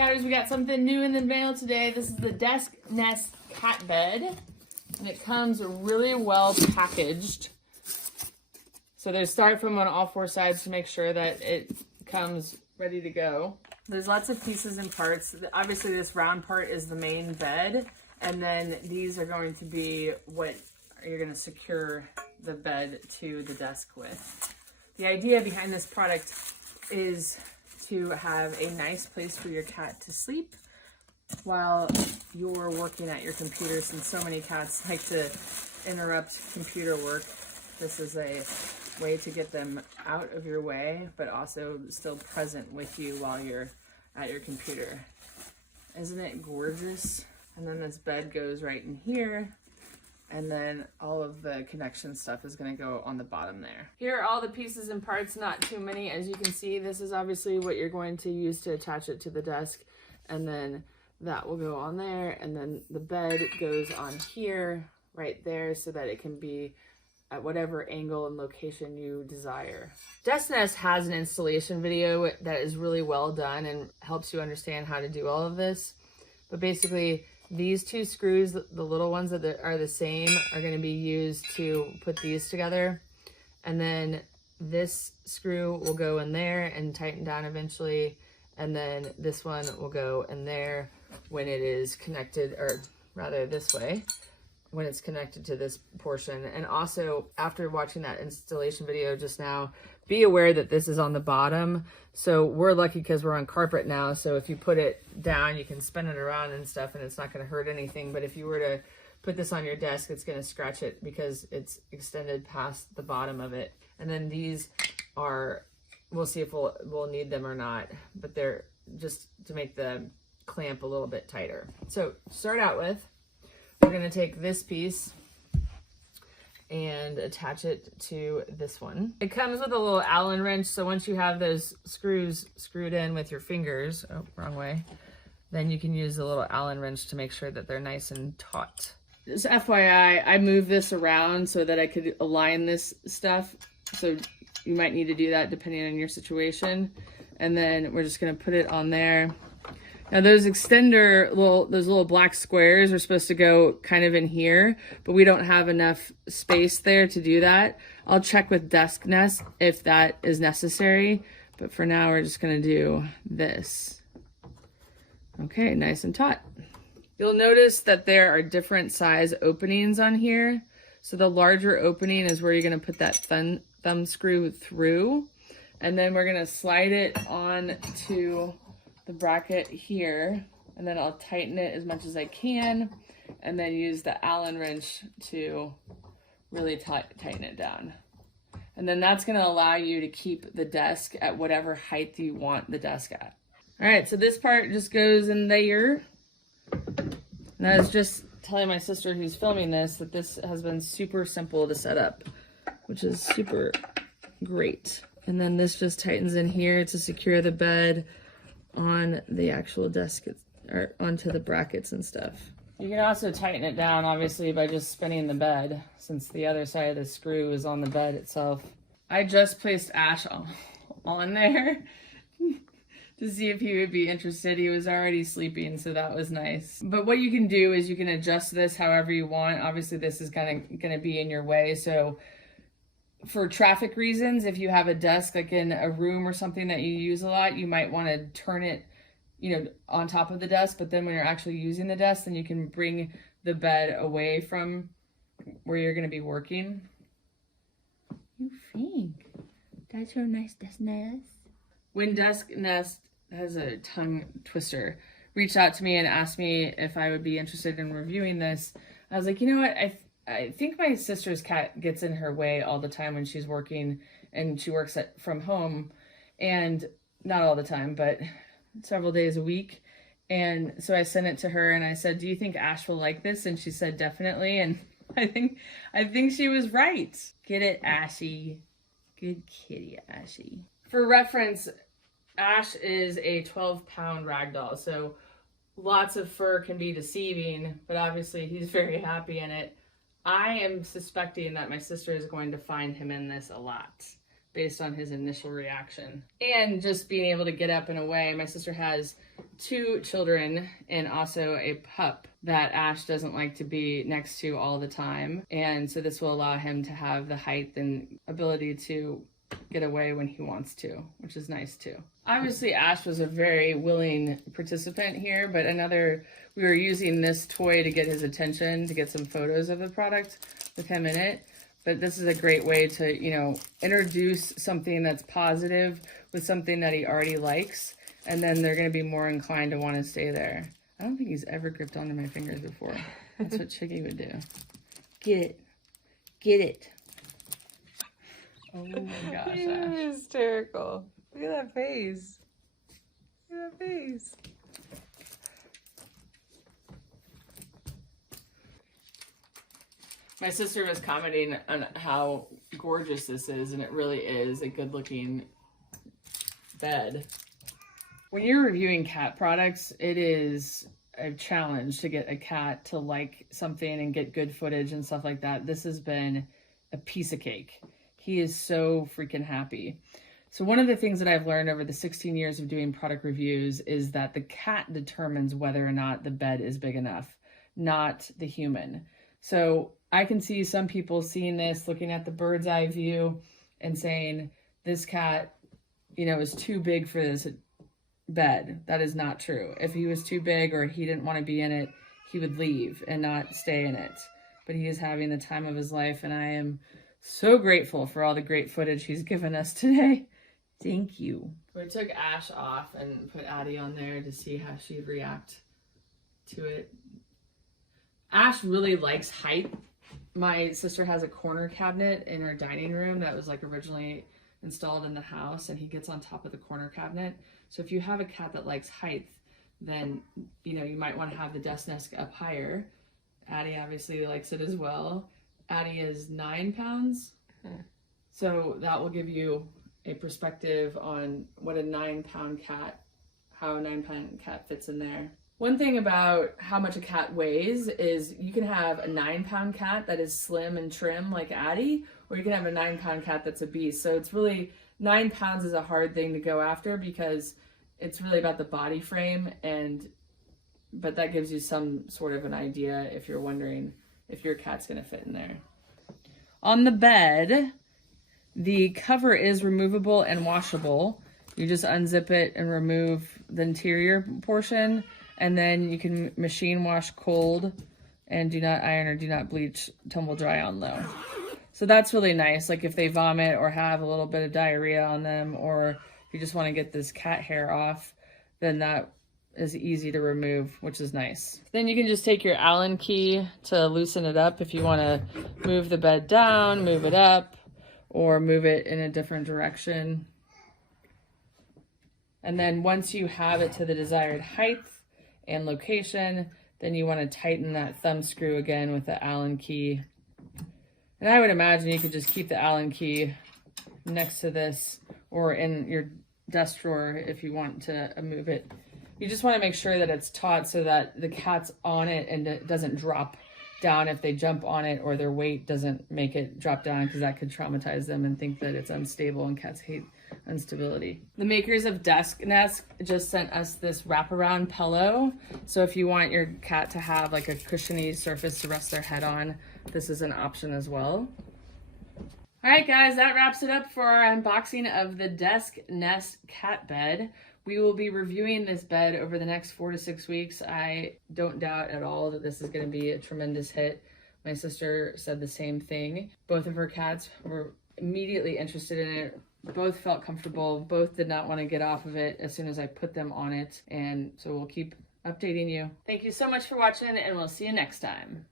Floppycatters, we got something new in the mail today. This is the Desk Nest cat bed, and it comes really well packaged. So there's styrofoam on all four sides to make sure that it comes ready to go. There's lots of pieces and parts. Obviously this round part is the main bed, and then these are going to be what you're going to secure the bed to the desk with. The idea behind this product is to have a nice place for your cat to sleep while you're working at your computer, since so many cats like to interrupt computer work. This is a way to get them out of your way, but also still present with you while you're at your computer. Isn't it gorgeous? And then this bed goes right in here, and then all of the connection stuff is going to go on the bottom there. Here are all the pieces and parts, not too many. As you can see, this is obviously what you're going to use to attach it to the desk, and then that will go on there, and then the bed goes on here, right there, so that it can be at whatever angle and location you desire. Desk Nest has an installation video that is really well done and helps you understand how to do all of this. But basically, these two screws, the little ones that are the same, are going to be used to put these together. And then this screw will go in there and tighten down eventually. And then this one will go in there when it is connected, or rather this way, when it's connected to this portion. And also, after watching that installation video just now, be aware that this is on the bottom. So we're lucky because we're on carpet now, so if you put it down, you can spin it around and stuff, and it's not going to hurt anything. But if you were to put this on your desk, it's going to scratch it because it's extended past the bottom of it. And then these are, we'll see if we'll need them or not, but they're just to make the clamp a little bit tighter. So to start out with, we're going to take this piece and attach it to this one. It comes with a little Allen wrench, so once you have those screws screwed in with your fingers, oh, wrong way, then you can use a little Allen wrench to make sure that they're nice and taut. Just FYI, I moved this around so that I could align this stuff, so you might need to do that depending on your situation. And then we're just going to put it on there. Now those extender, those little black squares are supposed to go kind of in here, but we don't have enough space there to do that. I'll check with Desk Nest if that is necessary, but for now we're just gonna do this. Okay, nice and taut. You'll notice that there are different size openings on here. So the larger opening is where you're gonna put that thumb screw through, and then we're gonna slide it on to the bracket here, and then I'll tighten it as much as I can, and then use the Allen wrench to really tighten it down. And then that's going to allow you to keep the desk at whatever height you want the desk at. All right, so this part just goes in there. And I was just telling my sister who's filming this that this has been super simple to set up, which is super great. And then this just tightens in here to secure the bed on the actual desk, or onto the brackets and stuff. You can also tighten it down, obviously, by just spinning the bed, since the other side of the screw is on the bed itself. I just placed Ash on there to see if he would be interested. He was already sleeping, so that was nice. But what you can do is you can adjust this however you want. Obviously, this is kind of going to be in your way, so for traffic reasons, if you have a desk like in a room or something that you use a lot, you might want to turn it, on top of the desk. But then when you're actually using the desk, then you can bring the bed away from where you're going to be working. You think that's your nice Desk Nest? When Desk Nest has a tongue twister, reached out to me and asked me if I would be interested in reviewing this. I was like, you know what? I think my sister's cat gets in her way all the time when she's working, and she works from home, and not all the time, but several days a week. And so I sent it to her and I said, do you think Ash will like this? And she said, definitely. And I think she was right. Get it, Ashy. Good kitty, Ashy. For reference, Ash is a 12-pound ragdoll, so lots of fur can be deceiving, but obviously he's very happy in it. I am suspecting that my sister is going to find him in this a lot. based on his initial reaction. And just being able to get up and away. My sister has 2 children and also a pup that Ash doesn't like to be next to all the time. And so this will allow him to have the height and ability to get away when he wants to, which is nice too. Obviously, Ash was a very willing participant here, but we were using this toy to get his attention, to get some photos of the product with him in it. But this is a great way to, you know, introduce something that's positive with something that he already likes, and then they're going to be more inclined to want to stay there. I don't think he's ever gripped onto my fingers before. That's what Chicky would do. Get it. Get it. Oh my gosh, Ash. You're hysterical. Look at that face. Look at that face. My sister was commenting on how gorgeous this is, and it really is a good-looking bed. When you're reviewing cat products, it is a challenge to get a cat to like something and get good footage and stuff like that. This has been a piece of cake. He is so freaking happy. So one of the things that I've learned over the 16 years of doing product reviews is that the cat determines whether or not the bed is big enough, not the human. So I can see some people seeing this, looking at the bird's eye view and saying, this cat, you know, is too big for this bed. That is not true. If he was too big or he didn't want to be in it, he would leave and not stay in it. But he is having the time of his life, and I am so grateful for all the great footage he's given us today. Thank you. We took Ash off and put Addie on there to see how she'd react to it. Ash really likes height. My sister has a corner cabinet in her dining room that was like originally installed in the house, and he gets on top of the corner cabinet. So if you have a cat that likes height, then, you know, you might want to have the desk nest up higher. Addie obviously likes it as well. Addie is 9 pounds. So that will give you a perspective on what a 9-pound cat, how a 9-pound cat fits in there. One thing about how much a cat weighs is you can have a 9-pound cat that is slim and trim like Addie, or you can have a 9-pound cat that's a beast. So it's really, 9 pounds is a hard thing to go after because it's really about the body frame, but that gives you some sort of an idea if you're wondering if your cat's gonna fit in there. On the bed, the cover is removable and washable. You just unzip it and remove the interior portion, and then you can machine wash cold and do not iron or do not bleach, tumble dry on low. So that's really nice. Like if they vomit or have a little bit of diarrhea on them, or if you just want to get this cat hair off, then that is easy to remove, which is nice. Then you can just take your Allen key to loosen it up if you want to move the bed down, move it up, or move it in a different direction. And then once you have it to the desired height and location, then you want to tighten that thumb screw again with the Allen key. And I would imagine you could just keep the Allen key next to this or in your desk drawer if you want to move it. You just want to make sure that it's taut so that the cat's on it and it doesn't drop down if they jump on it, or their weight doesn't make it drop down, because that could traumatize them and think that it's unstable, and cats hate instability. The makers of Desk Nest just sent us this wraparound pillow. So if you want your cat to have like a cushiony surface to rest their head on, this is an option as well. All right, guys, that wraps it up for our unboxing of the Desk Nest cat bed. We will be reviewing this bed over the next 4 to 6 weeks. I don't doubt at all that this is going to be a tremendous hit. My sister said the same thing. Both of her cats were immediately interested in it. Both felt comfortable. Both did not want to get off of it as soon as I put them on it. And so we'll keep updating you. Thank you so much for watching, and we'll see you next time.